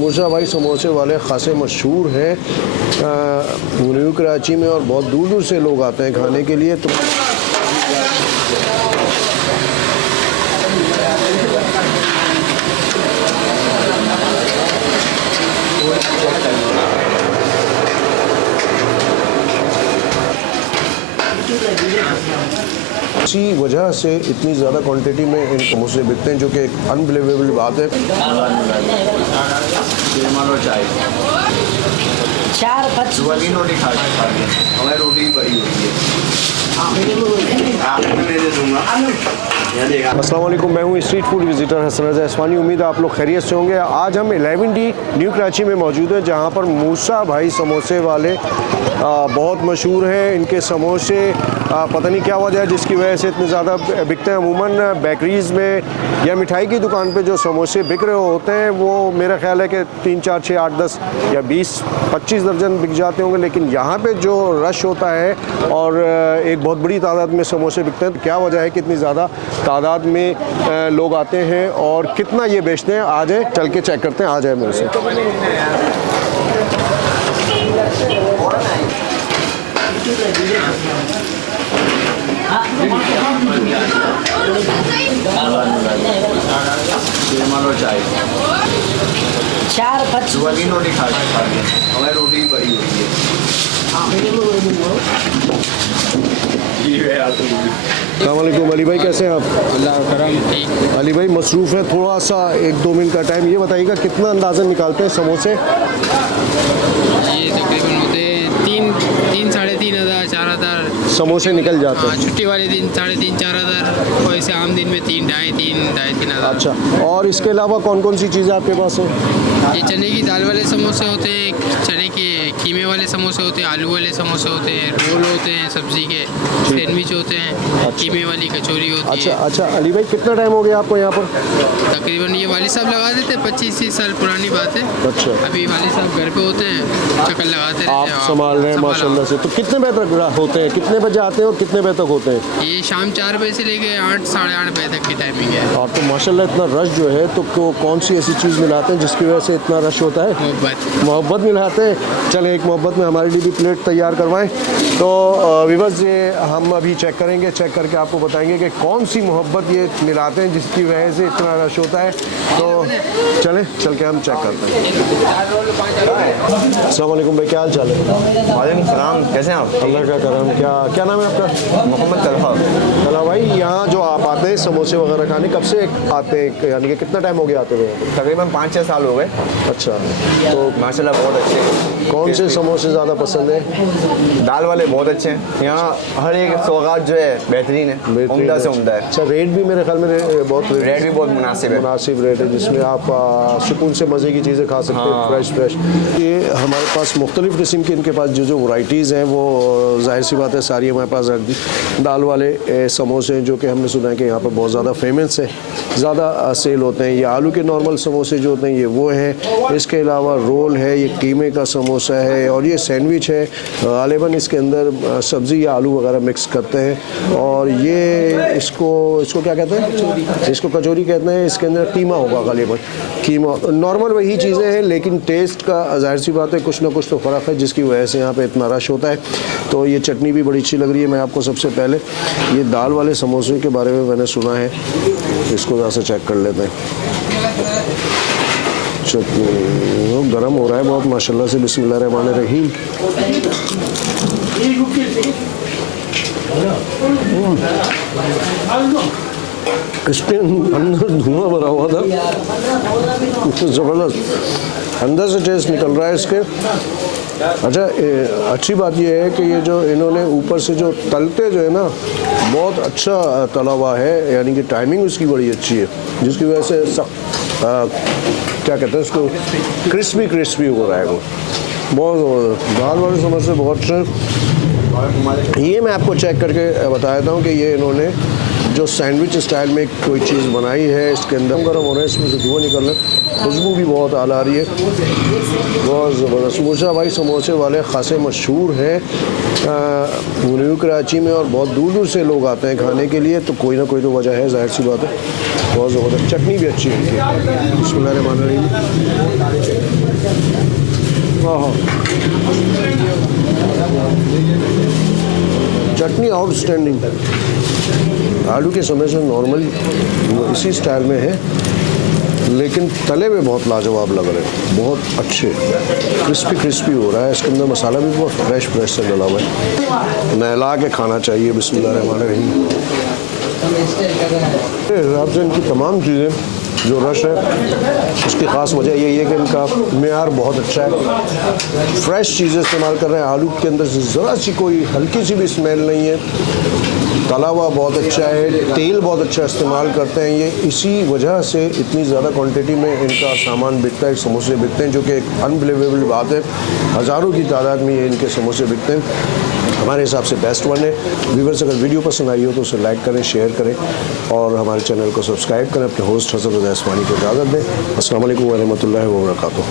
मूसा भाई समोसे वाले खासे मशहूर हैं न्यू कराची में और बहुत दूर दूर से लोग आते हैं खाने के लिए। तो इसी वजह से इतनी ज़्यादा क्वांटिटी में इन समोसे बिकते हैं, जो कि एक अनबिलीवेबल बात है। अस्सलाम वालेकुम, मैं हूँ स्ट्रीट फूड विजिटर हसन रज़ा अस्वानी। उम्मीद है आप लोग खैरियत से होंगे। आज हम 11D न्यू कराची में मौजूद हैं, जहाँ पर मूसा भाई समोसे वाले बहुत मशहूर हैं। इनके समोसे पता नहीं क्या वजह है जिसकी वजह से इतने ज़्यादा बिकते हैं। अमूमन बेकरीज़ में या मिठाई की दुकान पे जो समोसे बिक रहे होते हैं वो मेरा ख्याल है कि 3, 4, 6, 8, 10 या 20, 25 दर्जन बिक जाते होंगे, लेकिन यहाँ पे जो रश होता है और एक बहुत बड़ी तादाद में समोसे बिकते हैं। तो क्या वजह है कि इतनी ज़्यादा तादाद में लोग आते हैं और कितना ये बेचते हैं? आ जाए चल के चेक करते हैं, आ जाए मेरे से। अस्सलामुअलैकुम अली भाई, कैसे हैं आप? अल्लाह करम। अली भाई मसरूफ़ है, थोड़ा सा 1-2 मिनट का टाइम। ये बताइएगा कितना अंदाज़न निकालते हैं समोसे? ये तकरीबन होते हैं 3, 3,500, 4,000 समोसे निकल जाते हैं। हाँ, छुट्टी वाले दिन 3,500, 4,000 और ऐसे आम दिन में 3, 2,500, 3,000। अच्छा, और इसके अलावा कौन कौन सी चीज़ें आपके पास हैं? ये चने की दाल वाले समोसे होते हैं, चने के कीमे वाले समोसे होते हैं, आलू वाले समोसे होते हैं, रोल होते हैं, सब्ज़ी के सैंडविच होते हैं, कीमे वाली कचौरी होती है। अच्छा अली भाई, कितना टाइम हो गया आपको यहाँ पर? तकरीबन ये वाली साहब लगा देते 25-30 साल पुरानी बात है। अच्छा, अभी वाली साहब घर पे होते हैं, चक्कर लगाते रहते आप हैं। संभाल रहे हैं माशाल्लाह से। तो कितने बजे तक होते हैं, कितने बजे आते हैं और कितने बजे तक होते हैं? ये शाम 4 बजे से लेके 8, साढ़े 8 बजे तक की टाइमिंग है। और तो माशाल्लाह इतना रश जो है, तो कौन सी ऐसी चीज़ मिलाते हैं जिसकी वजह से इतना रश होता है? मोहब्बत मिलाते हैं। चलें, एक मोहब्बत में हमारे लिए भी प्लेट तैयार करवाएं। तो विवस ये हम अभी चेक करेंगे, चेक करके आपको बताएंगे कि कौन सी मोहब्बत ये मिलाते हैं जिसकी वजह से इतना रश होता है। तो चलें, चल के हम चेक करते हैं। अस्सलाम वालेकुम भाई, क्या हाल चाल है? वालेकुम सलाम, कैसे हैं आप? अल्लाह का करम। क्या नाम है आपका? मोहम्मद तलहा। चला भाई, यहाँ जो आप आते हैं समोसे वगैरह खाने, कब से आते हैं, यानी कि कितना टाइम हो गया आते हुए? तकरीबन 5-6 साल हो गए। अच्छा, तो माशाल्लाह बहुत अच्छे हैं। कौन से समोसे ज़्यादा पसंद है? दाल वाले बहुत अच्छे हैं। यहाँ हर एक सौगात जो है बेहतरीन है, उम्दा से उम्दा है। अच्छा, रेट भी मेरे ख्याल में बहुत रेट भी बहुत मुनासिब रेट है, जिसमें आप सुकून से मज़े की चीज़ें खा सकते हैं, फ्रेश। ये हमारे पास मुख्तलिफ़ किस्म की इनके पास जो वैराइटीज़ हैं वो जाहिर सी बात है सारी हमारे पास रख दी। दाल वाले समोसे जो कि हमने सुना है कि यहाँ पर बहुत ज़्यादा फेमस है, ज़्यादा सेल होते हैं। ये आलू के नॉर्मल समोसे जो होते हैं ये वो हैं। इसके अलावा रोल है, ये कीमे का समोसा है, और ये सैंडविच है। गालिबन इसके अंदर सब्ज़ी या आलू वगैरह मिक्स करते हैं। और ये इसको क्या कहते हैं? इसको कचौरी कहते हैं। इसके अंदर कीमा होगा, गालिबन कीमा। नॉर्मल वही चीज़ें हैं, लेकिन टेस्ट का जाहिर सी बात है कुछ ना कुछ तो फ़र्क है, जिसकी वजह से यहाँ पे इतना रश होता है। तो ये चटनी भी बड़ी अच्छी लग रही है। मैं आपको सबसे पहले ये दाल वाले समोसे के बारे में मैंने सुना है, इसको ज़रा सा चेक कर लेते हैं। चटनी गरम हो रहा है बहुत माशाल्लाह से। बिस्मिल्लाहिर्रहमानिर्रहीम। इसके अंदर धुआं भरा हुआ था, ज़बरदस्त अंदर से टेस्ट निकल रहा है इसके। अच्छा, अच्छी बात यह है कि ये जो इन्होंने ऊपर से जो तलते जो है ना, बहुत अच्छा तला हुआ है, यानी कि टाइमिंग उसकी बड़ी अच्छी है, जिसकी वजह से क्या कहते हैं उसको, क्रिस्पी हो रहा है वो। बहुत दाल वाले समोसे बहुत अच्छे। ये मैं आपको चेक करके बता देता हूँ कि ये इन्होंने जो सैंडविच स्टाइल में कोई चीज़ बनाई है, इसके अंदर गर्म हो रहा है, इसमें से धुआं निकल रहा है। खुशबू भी बहुत आला आ रही है, बहुत ज़बरदस्त। मूसा भाई समोसे वाले खासे मशहूर हैं न्यू कराची में, और बहुत दूर दूर से लोग आते हैं खाने के लिए, तो कोई ना कोई तो वजह है, जाहिर सी बात है। बहुत ज़बरदस्त, चटनी भी अच्छी है इनकी। बिस्मिल्लाहिर्रहमानिर्रहीम। हाँ हाँ, चटनी आउटस्टैंडिंग। आलू के समोसे नॉर्मली इसी स्टाइल में है, लेकिन तले में बहुत लाजवाब लग रहे हैं, बहुत अच्छे, क्रिस्पी क्रिस्पी हो रहा है। इसके अंदर मसाला भी बहुत फ्रेश फ्रेश से डला हुआ है, नहला के खाना चाहिए। बिस्मिल्लाहिर्रहमानिर्रहीम। हिसाब से इनकी तमाम चीज़ें जो रश है उसकी ख़ास वजह यही है कि इनका मेयार बहुत अच्छा है, फ्रेश चीज़ें इस्तेमाल कर रहे हैं। आलू के अंदर ज़रा सी कोई हल्की सी भी स्मेल नहीं है, तला हुआ बहुत अच्छा है, तेल बहुत अच्छा इस्तेमाल करते हैं ये, इसी वजह से इतनी ज़्यादा क्वांटिटी में इनका सामान बिकता है, समोसे बिकते हैं, जो कि एक अनबिलीवेबल बात है। हज़ारों की तादाद में ये इनके समोसे बिकते हैं। हमारे हिसाब से बेस्ट वन है। व्यूअर्स, अगर वीडियो पसंद आई हो तो उसे लाइक करें, शेयर करें और हमारे चैनल को सब्सक्राइब करें। अपने होस्ट हसन रज़ा उस्मानी को इजाज़त दें। अस्सलाम वालेकुम व रहमतुल्लाहि व बरकातुहू।